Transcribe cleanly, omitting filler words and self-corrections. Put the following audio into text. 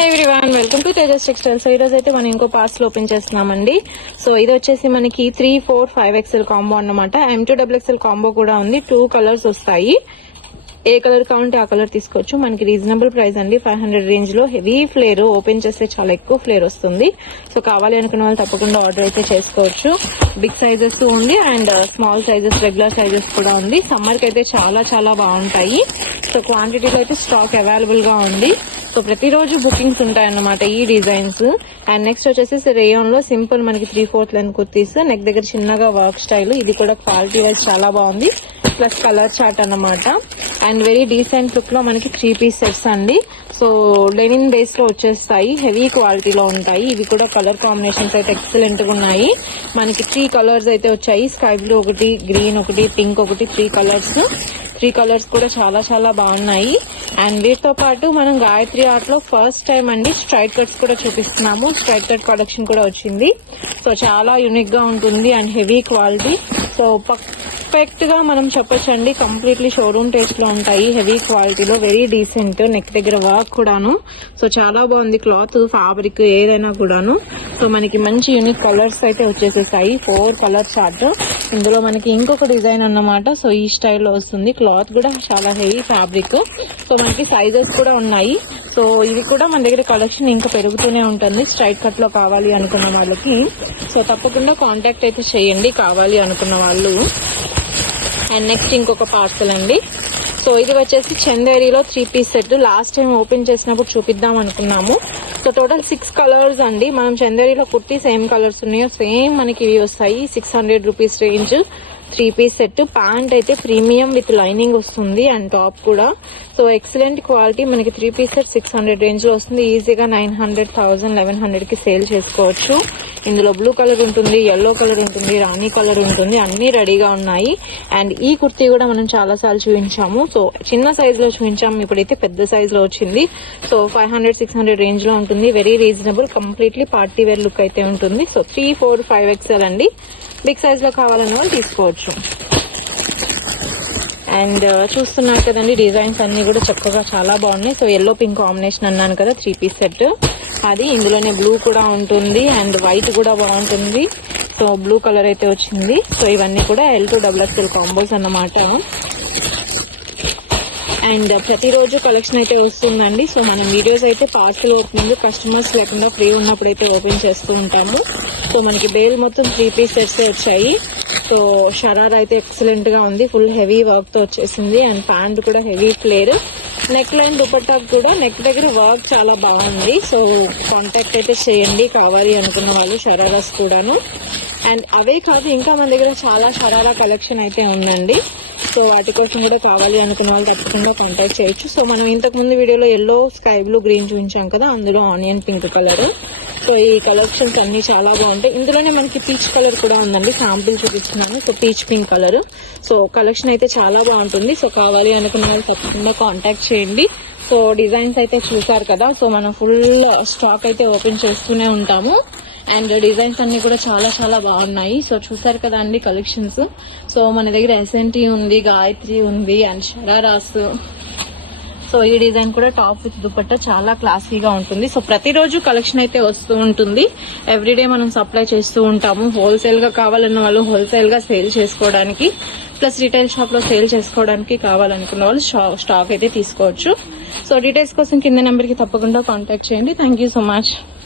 Hi everyone, welcome to Tejas textiles. ఈ రోజు అయితే మనం ఇంకో పార్సల్ ఓపెన్ చేస్తున్నామండి. సో ఇది వచ్చేసి మనకి 3, 4, 5XL కాంబో అన్నమాట. M2XXL కాంబో కూడా ఉంది. 2 కలర్స్ వస్తాయి. ఏ కలర్ కావాలంటే ఆ కలర్ తీసుకోవచ్చు. మనకి రీజనబుల్ ప్రైస్ అండి. 500 రేంజ్ లో హెవీ ఫ్లేర్, ఓపెన్ చేస్తే చాలా ఎక్కువ ఫ్లేర్ వస్తుంది. సో కావాలి అనుకున్న వాళ్ళు తప్పకుండా ఆర్డర్ అయితే చేసుకోవచ్చు. బిగ్ సైజెస్ ఉంది and small sizes, regular sizes కూడా ఉంది. సమ్మర్ కి అయితే చాలా చాలా బాగుంటాయి. సో క్వాంటిటీలో అయితే స్టాక్ అవైలబుల్ గా ఉంది. సో ప్రతిరోజు బుకింగ్స్ ఉంటాయన్నమాట ఈ డిజైన్స్. అండ్ నెక్స్ట్ వచ్చేసి రేయాన్ లో సింపుల్ మనకి 3/4 లెంత్ కుర్తీస్, నెక్ దగ్గర చిన్నగా వర్క్ స్టైల్. ఇది కూడా క్వాలిటీ వైజ్ చాలా బాగుంది. ప్లస్ కలర్ చార్ట్ అన్నమాట. అండ్ వెరీ డీసెంట్ లుక్ లో మనకి 3 పీస్ సెట్స్ అండి. సో లెనిన్ బేస్ లో వచ్చేస్తాయి, హెవీ క్వాలిటీలో ఉంటాయి. ఇవి కూడా కలర్ కాంబినేషన్స్ అయితే ఎక్సలెంట్ గా ఉన్నాయి. మనకి 3 కలర్స్ అయితే వచ్చాయి. స్కై బ్లూ ఒకటి, గ్రీన్ ఒకటి, పింక్ ఒకటి, 3 కలర్స్ కూడా చాలా చాలా బాగున్నాయి. అండ్ వీటితో పాటు మనం గాయత్రి ఆర్ట్ లో ఫస్ట్ టైం అండి స్ట్రైట్ కట్స్ కూడా చూపిస్తున్నాము. స్ట్రైట్ కట్ కలెక్షన్ కూడా వచ్చింది. సో చాలా యూనిక్ గా ఉంటుంది and heavy quality. So perfect గా మనం చెప్పొచ్చండి, కంప్లీట్లీ షోరూమ్ టేస్ట్ లో ఉంటాయి. హెవీ క్వాలిటీలో వెరీ డీసెంట్, నెక్ దగ్గర వర్క్ కూడాను. సో చాలా బాగుంది క్లాత్, ఫ్యాబ్రిక్ ఏదైనా కూడాను. సో మనకి మంచి యూనిక్ కలర్స్ అయితే వచ్చేసేసాయి. 4 కలర్ చార్ట్. ఇందులో మనకి ఇంకొక డిజైన్ అన్నమాట. సో ఈ స్టైల్లో వస్తుంది. క్లాత్ కూడా చాలా హెవీ ఫ్యాబ్రిక్. సో మనకి సైజెస్ కూడా ఉన్నాయి. సో ఇవి కూడా మన దగ్గర కలెక్షన్ ఇంకా పెరుగుతూనే ఉంటుంది. స్ట్రైట్ కట్ లో కావాలి అనుకున్న వాళ్ళకి సో తప్పకుండా కాంటాక్ట్ అయితే చేయండి కావాలి అనుకున్న వాళ్ళు. అండ్ నెక్స్ట్ ఇంకొక పార్సల్ అండి. సో ఇది వచ్చేసి చందేరిలో 3 piece set. Last time open చేసినప్పుడు చూపిద్దాం అనుకున్నాము. సో టోటల్ 6 కలర్స్ అండి. మనం చందేరిలో కుర్తీ సేమ్ కలర్స్ ఉన్నాయో సేమ్ మనకి ఇవి వస్తాయి. 600 rupees range 3 piece set. Pant అయితే ప్రీమియం విత్ లైనింగ్ వస్తుంది అండ్ టాప్ కూడా. So excellent quality. మనకి 3 పీస్ సెట్ 600 రేంజ్ లో వస్తుంది. ఈజీగా 900, 1000, 1100 కి సేల్ చేసుకోవచ్చు. ఇందులో బ్లూ కలర్ ఉంటుంది, ఎల్లో కలర్ ఉంటుంది, రాణి కలర్ ఉంటుంది. అన్ని రెడీగా ఉన్నాయి. అండ్ ఈ కుర్తీ కూడా మనం చాలా సార్లు చూపించాము. సో చిన్న సైజ్ లో చూపించాము, ఇప్పుడైతే పెద్ద సైజ్ లో వచ్చింది. సో 500, 600 రేంజ్ లో ఉంటుంది. Very reasonable, completely party wear look అయితే ఉంటుంది. సో 3, 4, 5XL అండి. బిగ్ సైజ్ లో కావాలన్న వాళ్ళు తీసుకోవచ్చు. అండ్ చూస్తున్నారు కదండి, డిజైన్స్ అన్ని కూడా చక్కగా చాలా బాగున్నాయి. సో ఎల్లో పింక్ కాంబినేషన్ అన్నాను కదా, 3 పీస్ సెట్ అది. ఇందులోనే బ్లూ కూడా ఉంటుంది అండ్ వైట్ కూడా బాగుంటుంది. సో బ్లూ కలర్ అయితే వచ్చింది. సో ఇవన్నీ కూడా L2XXL కాంబోస్ అన్నమాట. అండ్ ప్రతిరోజు కలెక్షన్ అయితే వస్తుందండి. సో మనం వీడియోస్ అయితే పార్సల్ ఓపెనింగ్ కస్టమర్స్ లేకుండా ఫ్రీ ఉన్నప్పుడు అయితే ఓపెన్ చేస్తూ ఉంటాము. సో మనకి బేల్ మొత్తం 3 పీస్ సెట్స్ వచ్చాయి. సో షరారా అయితే ఎక్సలెంట్ గా ఉంది, ఫుల్ హెవీ వర్క్ తో వచ్చేసింది. అండ్ ప్యాంట్ కూడా heavy flare. Neck line dupatta కూడా నెక్ దగ్గర వర్క్ చాలా బాగుంది. సో కాంటాక్ట్ అయితే చేయండి కావాలి అనుకున్న వాళ్ళు. షరారాస్ కూడాను. అండ్ అవే కాదు, ఇంకా మన దగ్గర చాలా షరారా కలెక్షన్ అయితే ఉందండి. సో వాటి కోసం కూడా కావాలి అనుకున్న వాళ్ళు తప్పకుండా కాంటాక్ట్ చేయొచ్చు. సో మనం ఇంతకు ముందు వీడియోలో ఎల్లో, స్కై బ్లూ, గ్రీన్ చూపించాం కదా, అందులో ఆనియన్ పింక్ కలర్. సో ఈ కలెక్షన్స్ అన్ని చాలా బాగుంటాయి. ఇందులోనే మనకి పీచ్ కలర్ కూడా ఉందండి, శాంపిల్ చూపిస్తున్నాను. So peach pink colour. So collection అయితే చాలా బాగుంటుంది. సో కావాలి అనుకున్న వాళ్ళు తప్పకుండా కాంటాక్ట్ చేయండి. సో డిజైన్స్ అయితే చూసారు కదా. సో మనం ఫుల్ స్టాక్ అయితే ఓపెన్ చేస్తూనే ఉంటాము. అండ్ డిజైన్స్ అన్ని కూడా చాలా చాలా బాగున్నాయి. సో చూసారు కదా అండి కలెక్షన్స్. సో మన దగ్గర SNT ఉంది, గాయత్రి ఉంది అండ్ షరారాస్. సో ఈ డిజైన్ కూడా టాప్ విత్ దుపట్టా చాలా క్లాసీగా ఉంటుంది. సో ప్రతిరోజు కలెక్షన్ అయితే వస్తూ ఉంటుంది. ఎవ్రీడే మనం సప్లై చేస్తూ ఉంటాము. హోల్సేల్ గా కావాలన్న వాళ్ళు హోల్సేల్ గా సేల్ చేసుకోవడానికి, ప్లస్ రిటైల్ షాప్ లో సేల్ చేసుకోవడానికి కావాలనుకున్న వాళ్ళు స్టాక్ అయితే తీసుకోవచ్చు. సో డీటెయిల్స్ కోసం కింద నెంబర్ కి తప్పకుండా కాంటాక్ట్ చేయండి. Thank you so much.